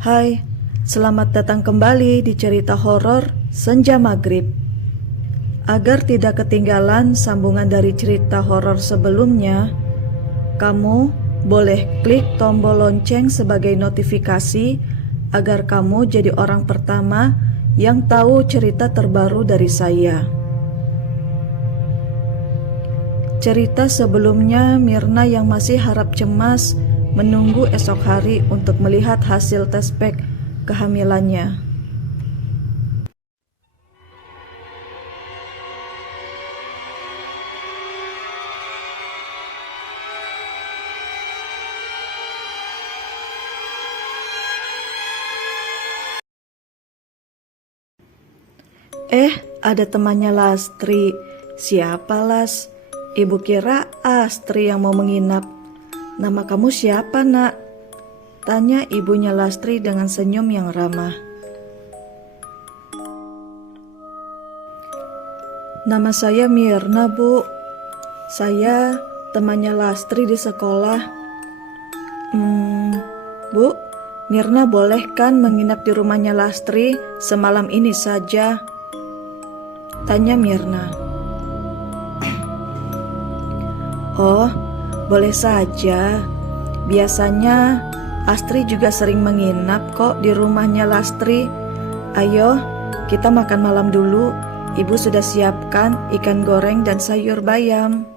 Hai, selamat datang kembali di cerita horor Senja Maghrib. Agar tidak ketinggalan sambungan dari cerita horor sebelumnya, kamu boleh klik tombol lonceng sebagai notifikasi agar kamu jadi orang pertama yang tahu cerita terbaru dari saya. Cerita sebelumnya, Mirna yang masih harap cemas menunggu esok hari untuk melihat hasil tes pack kehamilannya. Ada temannya Lastri. Siapa, Las? Ibu kira Astri yang mau menginap. Nama kamu siapa, Nak? Tanya ibunya Lastri dengan senyum yang ramah. Nama saya Mirna, Bu. Saya temannya Lastri di sekolah. Bu, Mirna boleh kan menginap di rumahnya Lastri semalam ini saja? Tanya Mirna. Oh, boleh saja. Biasanya Astri juga sering menginap kok di rumahnya Lastri. Ayo, kita makan malam dulu. Ibu sudah siapkan ikan goreng dan sayur bayam.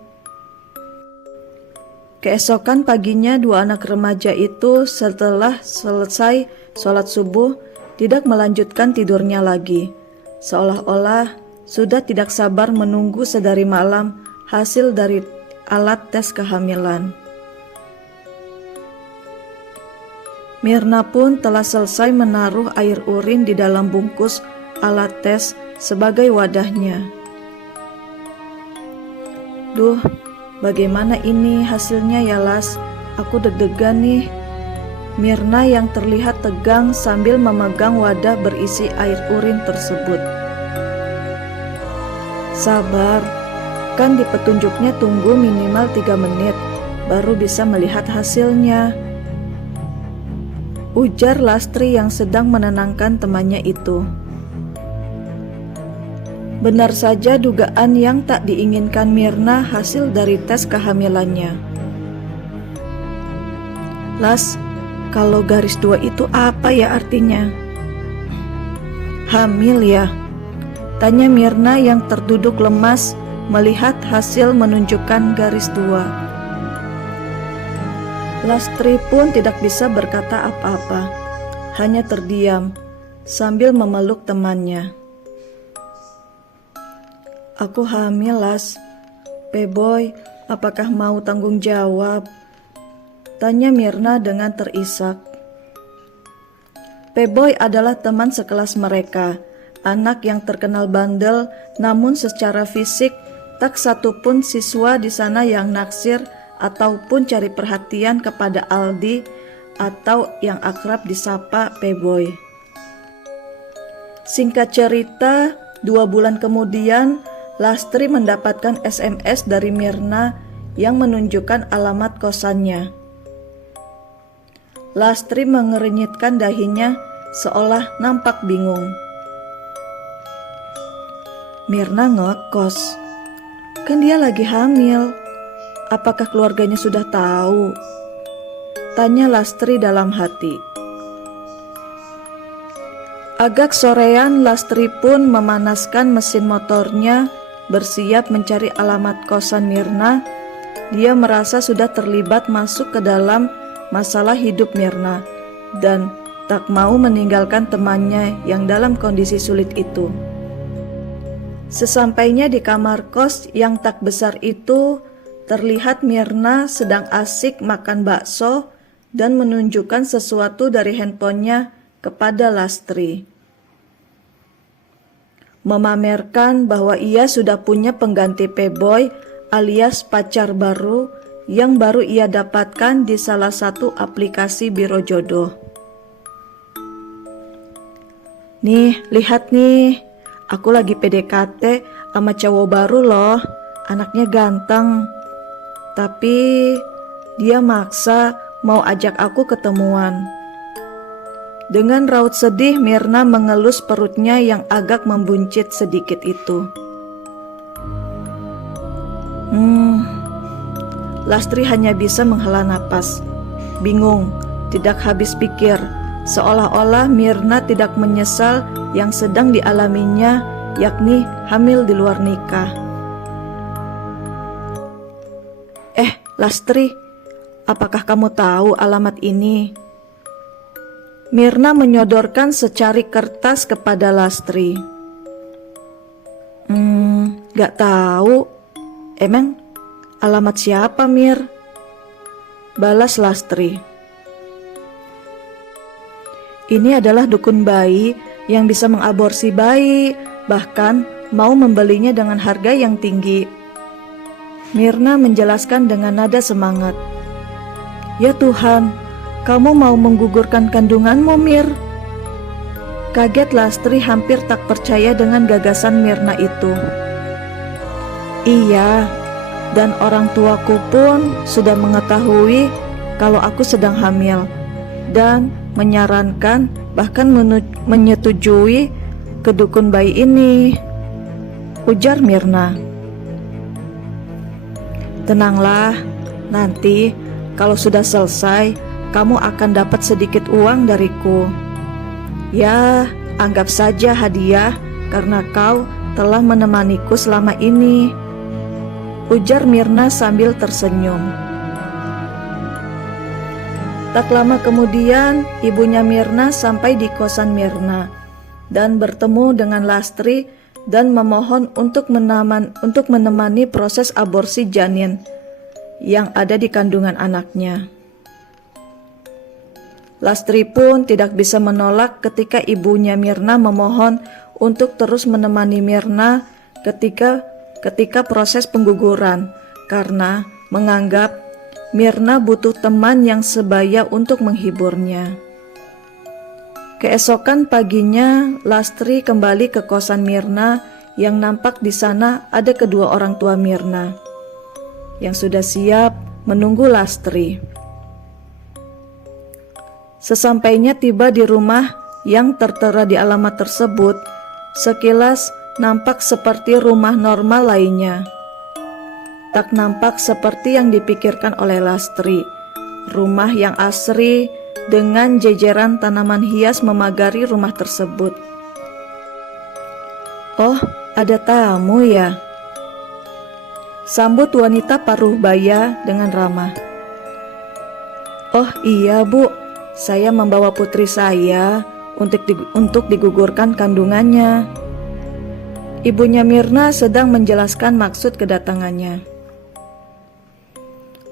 Keesokan paginya dua anak remaja itu setelah selesai sholat subuh tidak melanjutkan tidurnya lagi. Seolah-olah sudah tidak sabar menunggu sedari malam hasil dari alat tes kehamilan. Mirna pun telah selesai menaruh air urin di dalam bungkus alat tes sebagai wadahnya. Duh, bagaimana ini hasilnya ya, Las? Aku deg-degan nih. Mirna yang terlihat tegang sambil memegang wadah berisi air urin tersebut. Sabar, kan di petunjuknya tunggu minimal 3 menit, baru bisa melihat hasilnya. Ujar Lastri yang sedang menenangkan temannya itu. Benar saja dugaan yang tak diinginkan Mirna hasil dari tes kehamilannya. Las, kalau garis 2 itu apa ya artinya? Hamil ya? Tanya Mirna yang terduduk lemas melihat hasil menunjukkan garis 2. Lastri pun tidak bisa berkata apa-apa, hanya terdiam sambil memeluk temannya. Aku hamil, Las. P-boy, apakah mau tanggung jawab? Tanya Mirna dengan terisak. P-boy adalah teman sekelas mereka. Anak yang terkenal bandel, namun secara fisik tak satu pun siswa di sana yang naksir ataupun cari perhatian kepada Aldi atau yang akrab disapa P-boy. Singkat cerita, 2 bulan kemudian Lastri mendapatkan SMS dari Mirna yang menunjukkan alamat kosannya. Lastri mengerenyitkan dahinya seolah nampak bingung. Mirna ngekos, kan dia lagi hamil. Apakah keluarganya sudah tahu? Tanya Lastri dalam hati. Agak sorean Lastri pun memanaskan mesin motornya, bersiap mencari alamat kosan Mirna. Dia merasa sudah terlibat masuk ke dalam masalah hidup Mirna dan tak mau meninggalkan temannya yang dalam kondisi sulit itu. Sesampainya di kamar kos yang tak besar itu, terlihat Mirna sedang asik makan bakso dan menunjukkan sesuatu dari handphonenya kepada Lastri. Memamerkan bahwa ia sudah punya pengganti P-boy alias pacar baru yang baru ia dapatkan di salah satu aplikasi biro jodoh. Nih, lihat nih. Aku lagi PDKT sama cowok baru loh, anaknya ganteng. Tapi dia maksa mau ajak aku ketemuan. Dengan raut sedih, Mirna mengelus perutnya yang agak membuncit sedikit itu. Lastri hanya bisa menghela napas. Bingung, tidak habis pikir. Seolah-olah Mirna tidak menyesal yang sedang dialaminya, yakni hamil di luar nikah. Lastri, apakah kamu tahu alamat ini? Mirna menyodorkan secari kertas kepada Lastri. Gak tahu. Emang alamat siapa, Mir? Balas Lastri. Ini adalah dukun bayi yang bisa mengaborsi bayi, bahkan mau membelinya dengan harga yang tinggi. Mirna menjelaskan dengan nada semangat. Ya Tuhan, kamu mau menggugurkan kandunganmu, Mir? Kaget Lastri hampir tak percaya dengan gagasan Mirna itu. Iya, dan orang tuaku pun sudah mengetahui kalau aku sedang hamil dan menyarankan bahkan menyetujui ke dukun bayi ini, ujar Mirna. Tenanglah, nanti kalau sudah selesai kamu akan dapat sedikit uang dariku. Ya, anggap saja hadiah karena kau telah menemaniku selama ini, ujar Mirna sambil tersenyum. Tak lama kemudian, ibunya Mirna sampai di kosan Mirna dan bertemu dengan Lastri dan memohon untuk menemani proses aborsi janin yang ada di kandungan anaknya. Lastri pun tidak bisa menolak ketika ibunya Mirna memohon untuk terus menemani Mirna ketika proses pengguguran, karena menganggap Mirna butuh teman yang sebaya untuk menghiburnya. Keesokan paginya, Lastri kembali ke kosan Mirna yang nampak di sana ada kedua orang tua Mirna yang sudah siap menunggu Lastri. Sesampainya tiba di rumah yang tertera di alamat tersebut, sekilas nampak seperti rumah normal lainnya. Tak nampak seperti yang dipikirkan oleh Lastri. Rumah yang asri dengan jajaran tanaman hias memagari rumah tersebut. Oh, ada tamu ya? Sambut wanita paruh baya dengan ramah. Oh iya Bu, saya membawa putri saya untuk digugurkan kandungannya. Ibunya Mirna sedang menjelaskan maksud kedatangannya.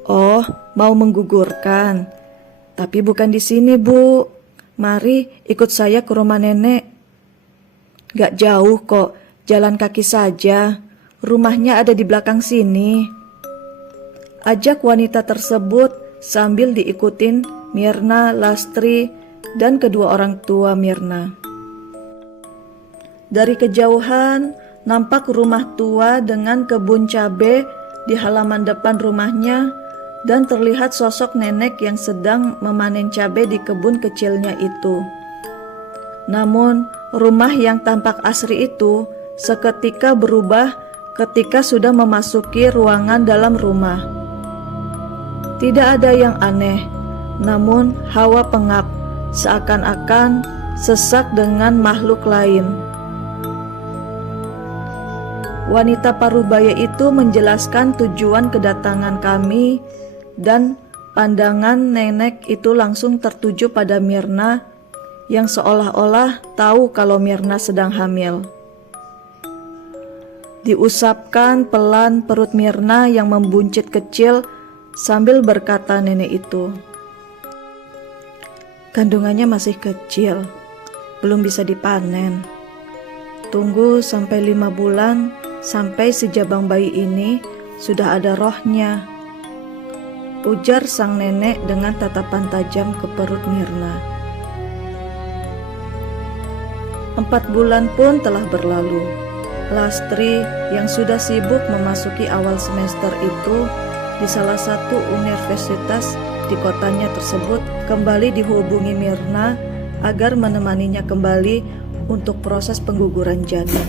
Oh, mau menggugurkan. Tapi bukan di sini, Bu. Mari ikut saya ke rumah nenek. Gak jauh kok, jalan kaki saja. Rumahnya ada di belakang sini. Ajak wanita tersebut sambil diikutin Mirna, Lastri, dan kedua orang tua Mirna. Dari kejauhan, nampak rumah tua dengan kebun cabai di halaman depan rumahnya, dan terlihat sosok nenek yang sedang memanen cabai di kebun kecilnya itu. Namun, rumah yang tampak asri itu seketika berubah ketika sudah memasuki ruangan dalam rumah. Tidak ada yang aneh, namun hawa pengap, seakan-akan sesak dengan makhluk lain. Wanita parubaya itu menjelaskan tujuan kedatangan kami, dan pandangan nenek itu langsung tertuju pada Mirna yang seolah-olah tahu kalau Mirna sedang hamil. Diusapkan pelan perut Mirna yang membuncit kecil sambil berkata nenek itu, kandungannya masih kecil, belum bisa dipanen. Tunggu sampai 5 bulan sampai si jabang bayi ini sudah ada rohnya, ujar sang nenek dengan tatapan tajam ke perut Mirna. 4 bulan pun telah berlalu. Lastri yang sudah sibuk memasuki awal semester itu di salah satu universitas di kotanya tersebut kembali dihubungi Mirna agar menemaninya kembali untuk proses pengguguran janin.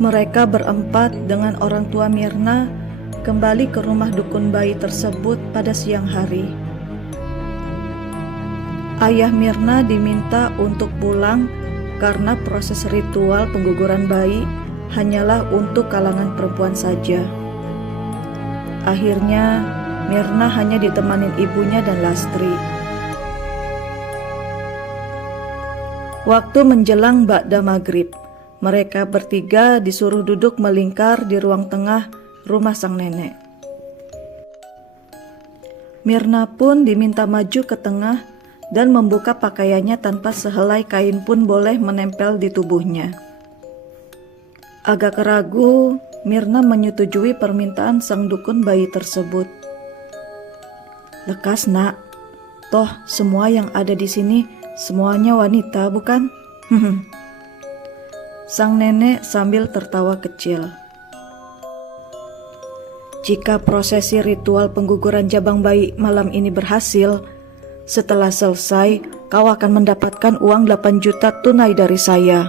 Mereka berempat dengan orang tua Mirna kembali ke rumah dukun bayi tersebut pada siang hari. Ayah Mirna diminta untuk pulang karena proses ritual pengguguran bayi hanyalah untuk kalangan perempuan saja. Akhirnya, Mirna hanya ditemanin ibunya dan Lastri. Waktu menjelang ba'da maghrib, mereka bertiga disuruh duduk melingkar di ruang tengah rumah sang nenek. Mirna pun diminta maju ke tengah dan membuka pakaiannya tanpa sehelai kain pun boleh menempel di tubuhnya. Agak ragu, Mirna menyetujui permintaan sang dukun bayi tersebut. "Lekas nak, toh semua yang ada di sini semuanya wanita bukan?" Sang nenek sambil tertawa kecil. "Jika prosesi ritual pengguguran jabang bayi malam ini berhasil, setelah selesai kau akan mendapatkan uang 8 juta tunai dari saya,"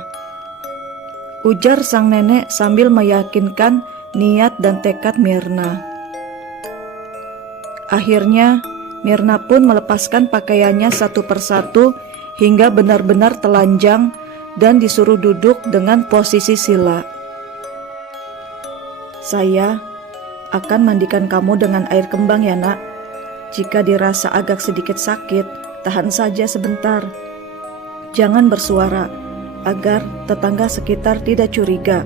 ujar sang nenek sambil meyakinkan niat dan tekad Mirna. Akhirnya, Mirna pun melepaskan pakaiannya satu persatu hingga benar-benar telanjang dan disuruh duduk dengan posisi sila. "Saya akan mandikan kamu dengan air kembang ya nak. Jika dirasa agak sedikit sakit, tahan saja sebentar. Jangan bersuara, agar tetangga sekitar tidak curiga,"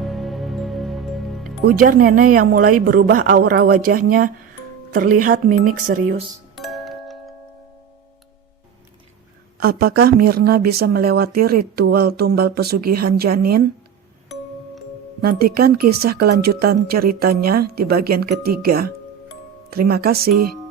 ujar nenek yang mulai berubah aura wajahnya terlihat mimik serius. Apakah Mirna bisa melewati ritual tumbal pesugihan janin? Nantikan kisah kelanjutan ceritanya di bagian ketiga. Terima kasih.